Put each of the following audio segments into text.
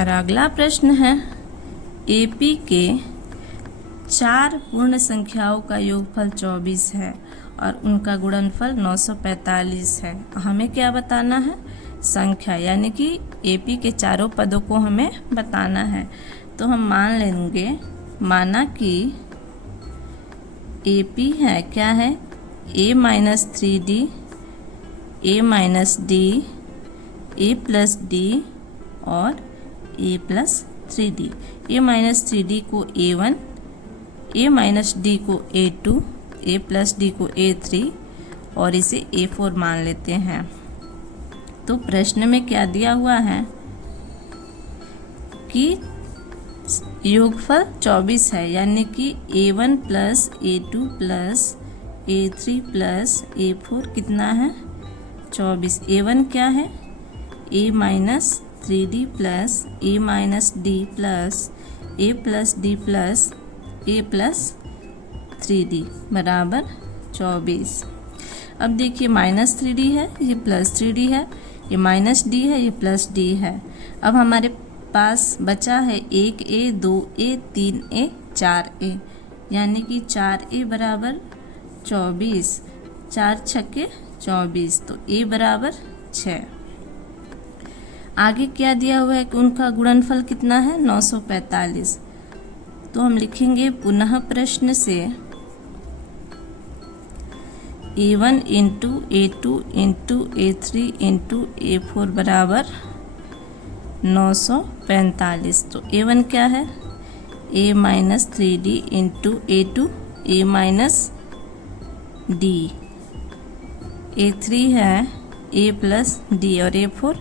और अगला प्रश्न है, एपी के 4 पूर्ण संख्याओं का योगफल 24 है और उनका गुणनफल 945 है। हमें क्या बताना है? संख्या, यानी कि एपी के चारों पदों को हमें बताना है। तो हम मान लेंगे, माना कि एपी है, क्या है? a minus 3d, a minus D, a plus D और a plus 3d। a minus 3d को a1, a माइनस डी को a2, a प्लस डी को a3 और इसे a4 मान लेते हैं। तो प्रश्न में क्या दिया हुआ है कि योगफल 24 है, यानी कि a1 plus a2 plus a3 plus a4 कितना है? 24। a1 क्या है? a minus 3d plus a minus D plus a plus D plus a plus 3d बराबर 24। अब देखिए, माइनस 3d है, ये प्लस 3d है, ये माइनस d है, ये प्लस d है। अब हमारे पास बचा है 1a, 2a, 3a, 4a, यानी कि 4a बराबर 24, 4 छक्के 24, तो a बराबर 6। आगे क्या दिया हुआ है कि उनका गुणनफल कितना है? 945। तो हम लिखेंगे पुनः प्रश्न से a1 into a2 into a3 into a4 बराबर 945। तो a1 क्या है? a minus 3d into a2, a minus D, a3 है a प्लस डी और a4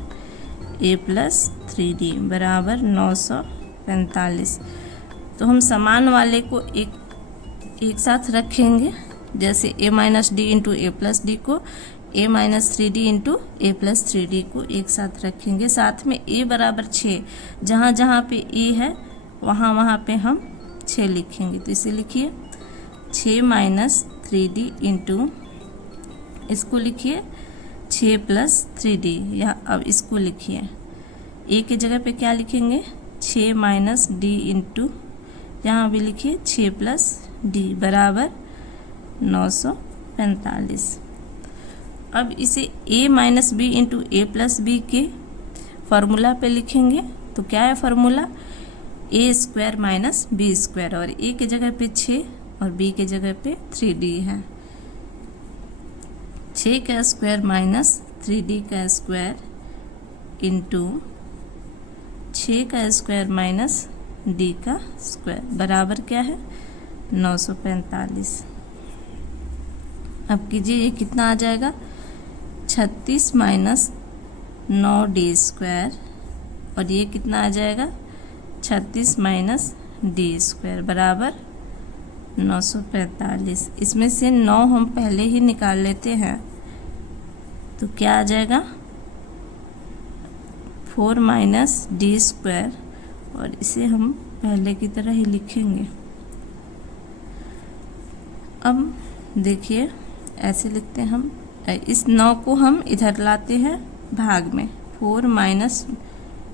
a प्लस 3d बराबर 945। तो हम समान वाले को एक साथ रखेंगे, जैसे a minus D into A plus D को a minus 3d into A plus 3d को एक साथ रखेंगे। साथ में a बराबर 6, जहाँ जहाँ पे a है वहाँ वहाँ पे हम 6 लिखेंगे। तो इसे लिखिए 6 माइनस 3d इंटू, इसको लिखिए 6 प्लस 3d, या अब इसको लिखिए a की जगह पे क्या लिखेंगे? 6 माइनस डी इंटू, यहाँ भी लिखिए 6 प्लस डी बराबर 945। अब इसे a minus B into A plus B के फॉर्मूला पे लिखेंगे। तो क्या है formula? a square minus B square, और a की जगह पे 6 और b की जगह पे 3d है। 6 का स्क्वायर माइनस 3d का स्क्वायर इंटू 6 का स्क्वायर माइनस d का स्क्वायर बराबर क्या है? 945। अब कीजिए, ये कितना आ जाएगा? 36 माइनस 9d स्क्वायर, और ये कितना आ जाएगा? 36 माइनस d स्क्वायर बराबर 945। इसमें से 9 हम पहले ही निकाल लेते हैं, तो क्या आ जाएगा? 4 माइनस डी स्क्वायर, और इसे हम पहले की तरह ही लिखेंगे। अब देखिए, ऐसे लिखते हैं हम, इस 9 को हम इधर लाते हैं भाग में। 4 minus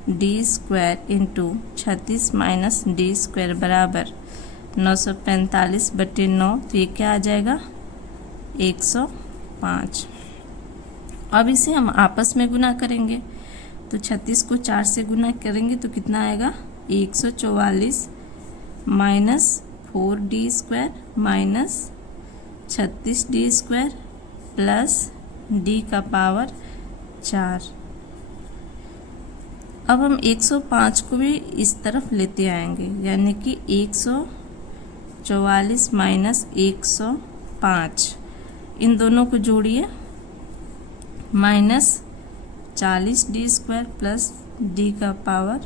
D square into 36 minus D square बराबर 945 बटे 9, तो ये क्या आ जाएगा? 105। अब इसे हम आपस में गुना करेंगे, तो 36 को 4 से गुना करेंगे तो कितना आएगा? 144 minus 4d square minus 36d square plus d का पावर 4। अब हम 105 को भी इस तरफ लेते आएंगे, यानी कि 144 माइनस 105, इन दोनों को जोड़िए, minus 40d square plus d का पावर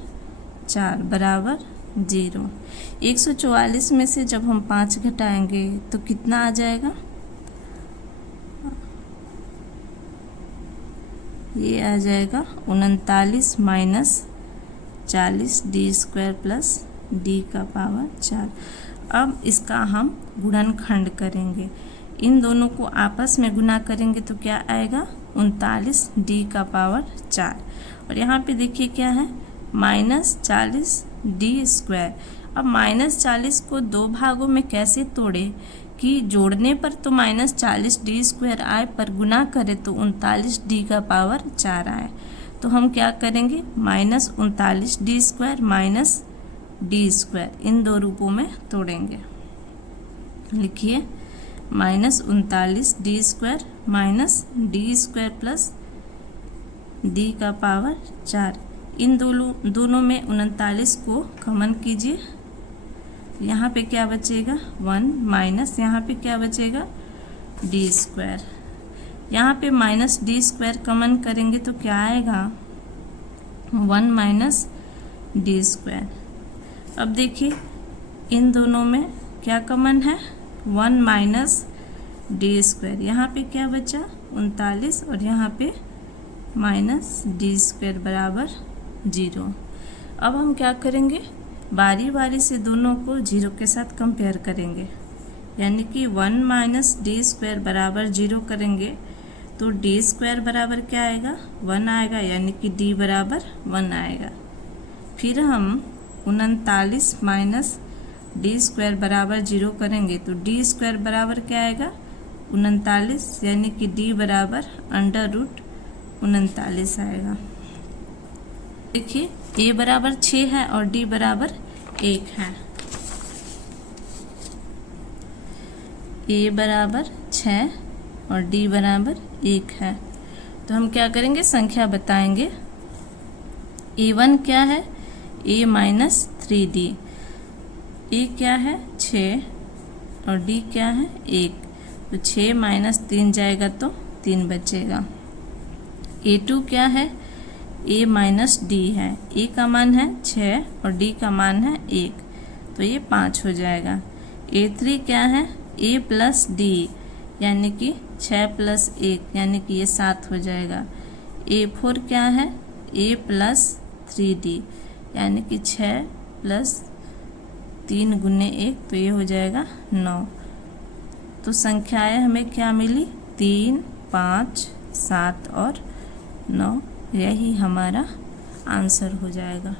4 बराबर 0। 144 में से जब हम 5 घटाएंगे तो कितना आ जाएगा? ये आ जाएगा 39 minus 40d square plus d का पावर 4। अब इसका हम गुणनखंड करेंगे, इन दोनों को आपस में गुना करेंगे तो क्या आएगा? 39d का पावर 4। और यहाँ पे देखिए क्या है, -40d²। अब -40 को दो भागों में कैसे तोड़े कि जोड़ने पर तो -40d² आए, पर गुना करें तो 39d⁴ आए। तो हम क्या करेंगे, -39d² -d², इन दो रूपों में तोड़ेंगे। लिखिए -39d² -d² प्लस d⁴। इन दोनों में 39 को कॉमन कीजिए, यहाँ पे क्या बचेगा 1 माइनस यहाँ पे क्या बचेगा d²। यहाँ पे -d² कॉमन करेंगे तो क्या आएगा 1 माइनस d²। अब देखिए इन दोनों में क्या कॉमन है 1 माइनस d²। यहाँ पे क्या बचा 39 और यहाँ पे -d² बराबर 0। अब हम क्या करेंगे, बारी बारी से दोनों को 0 के साथ कंपेयर करेंगे, यानी कि 1 माइनस d² बराबर 0 करेंगे तो d² बराबर क्या आएगा 1 आएगा, यानी कि d बराबर 1 आएगा। फिर हम 39 माइनस d² बराबर 0 करेंगे तो d² बराबर क्या आएगा 39, यानी कि d बराबर √39 आएगा। देखिए a बराबर 6 है और d बराबर 1 है। a बराबर 6 और d बराबर 1 है, तो हम क्या करेंगे, संख्या बताएंगे। a1 क्या है a माइनस 3d, a क्या है 6 और d क्या है 1, तो 6 माइनस 3 जाएगा तो 3 बचेगा। a2 क्या है a माइनस d है, a का मान है 6 और d का मान है 1, तो ये 5 हो जाएगा। a3 क्या है a प्लस d, यानी कि 6 प्लस 1, यानी कि ये 7 हो जाएगा। a4 क्या है a प्लस 3d, यानी कि 6 प्लस 3 गुने 1, तो ये हो जाएगा 9। तो संख्याएं हमें क्या मिली 3, 5, 7 और 9, यही हमारा आंसर हो जाएगा।